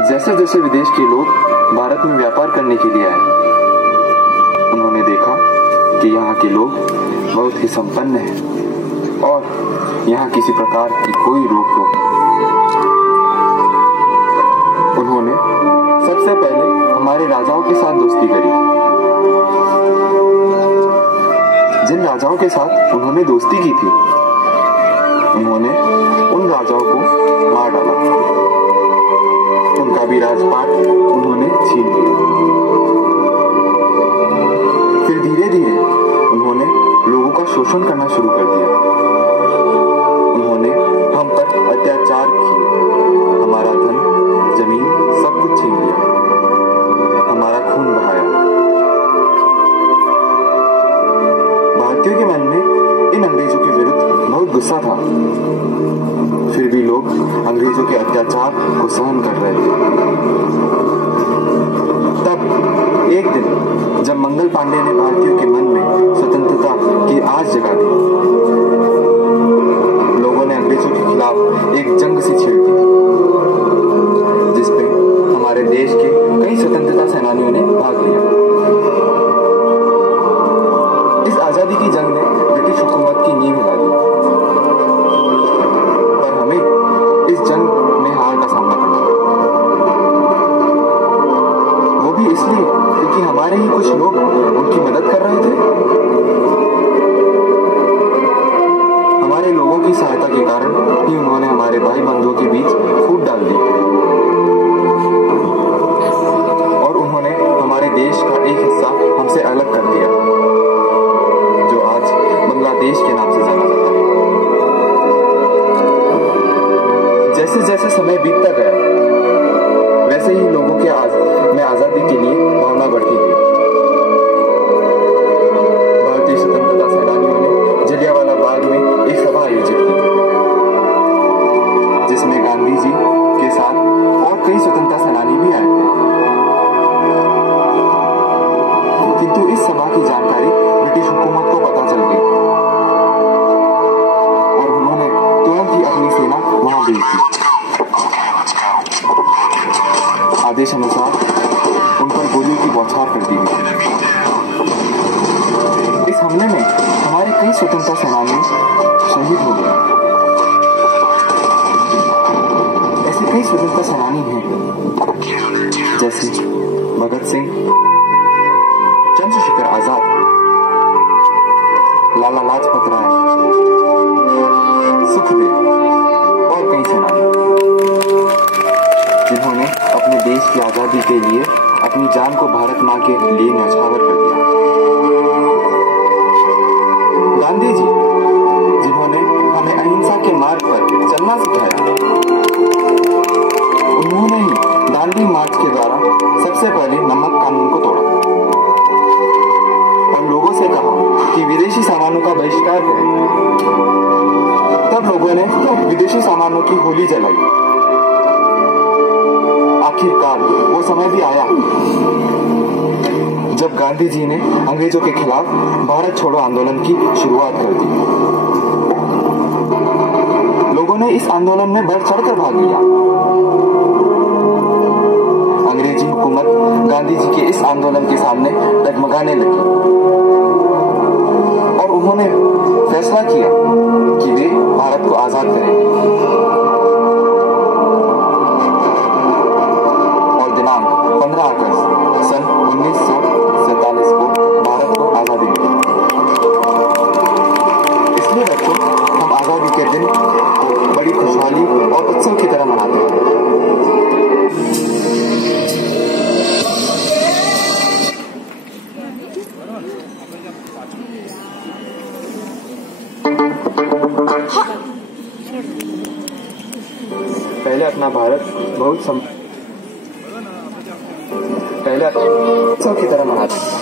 जैसे जैसे विदेश के लोग भारत में व्यापार करने के लिए आए, उन्होंने देखा कि यहाँ के लोग बहुत ही संपन्न हैं और यहाँ किसी प्रकार की कोई रोक टोक नहीं। उन्होंने सबसे पहले हमारे राजाओं के साथ दोस्ती करी। जिन राजाओं के साथ उन्होंने दोस्ती की थी, उन्होंने उन राजाओं को मार डाला। उनका भी राजपाट उन्होंने छीन लिया। फिर धीरे धीरे उन्होंने लोगों का शोषण करना शुरू कर दिया। उन्होंने हम पर अत्याचार किए, हमारा धन, जमीन सब कुछ छीन लिया, हमारा खून बहाया। भारतीयों के मन में इन अंग्रेजों के विरुद्ध बहुत गुस्सा था। फिर भी लोग अंग्रेजों के अत्याचार को सहन कर रहे थे। तब एक दिन जब मंगल पांडे ने भारतीयों के मन में स्वतंत्रता की आस जगा दी, लोगों ने अंग्रेजों के खिलाफ एक जंग सी छेड़ दी, जिसपे हमारे देश के कई स्वतंत्रता सेनानियों ने भाग लिया। इस आजादी की जंग ने ब्रिटिश हुकूमत की नींव हिला दी, पर हमें इस जंग में हार का सामना करना पड़ा। वो भी इसलिए क्योंकि हमारे ही कुछ लोग उनकी मदद कर रहे थे। हमारे लोगों की सहायता के कारण ही उन्होंने हमारे भाई बंधुओं के बीच फूट डाल दी और उन्होंने हमारे देश का एक हिस्सा हमसे अलग कर दिया, जो आज बांग्लादेश के नाम से जाना जाता है। जैसे जैसे समय बीतता गया, वैसे ही लोगों के में आजादी के लिए भावना बढ़ती गई। भारतीय स्वतंत्रता सेनानियों ने जलियांवाला बाग में एक सभा आयोजित की, जिसमें गांधी जी के साथ और कई स्वतंत्रता सेनानी भी आए थे। किंतु इस सभा की जानकारी ब्रिटिश हुकूमत को पता चल गई और उन्होंने तुरंत ही अपनी सेना वहां भेज दी। आदेश अनुसार उन पर गोलियों की बौछार कर दी गई। इस हमले में हमारे कई स्वतंत्रता सेनानी शहीद हो गए। ऐसे कई स्वतंत्रता सेनानी हैं, जैसे भगत सिंह, चंद्रशेखर आजाद, लाला लाजपत राय, सुखदेव और कई सेनानी, जिन्होंने अपने देश की आजादी के लिए अपनी जान को भारत मां के लिए न्यौछावर कर दिया। गांधी जी, जिन्होंने हमें अहिंसा के मार्ग पर चलना सिखाया, उन्होंने ही दांडी मार्च के द्वारा सबसे पहले नमक कानून को तोड़ा और लोगों से कहा कि विदेशी सामानों का बहिष्कार करें। तब लोगों ने विदेशी सामानों की होली जलाई। आखिरकार वो समय भी आया जब गांधी जी ने अंग्रेजों के खिलाफ भारत छोड़ो आंदोलन की शुरुआत कर दी। लोगों ने इस आंदोलन में बढ़ चढ़कर भाग लिया। अंग्रेजी हुकूमत गांधी जी के इस आंदोलन के सामने डगमगाने लगी और उन्होंने फैसला किया कि वे भारत को आजाद करेंगे। 15 अगस्त सन 1947 को भारत को आजादी मिली। इसलिए बच्चों, हम आजादी के दिन को बड़ी खुशहाली और उत्सव की तरह मनाते हैं। पहले अपना भारत बहुत उत्सव की तरह मनाते हैं।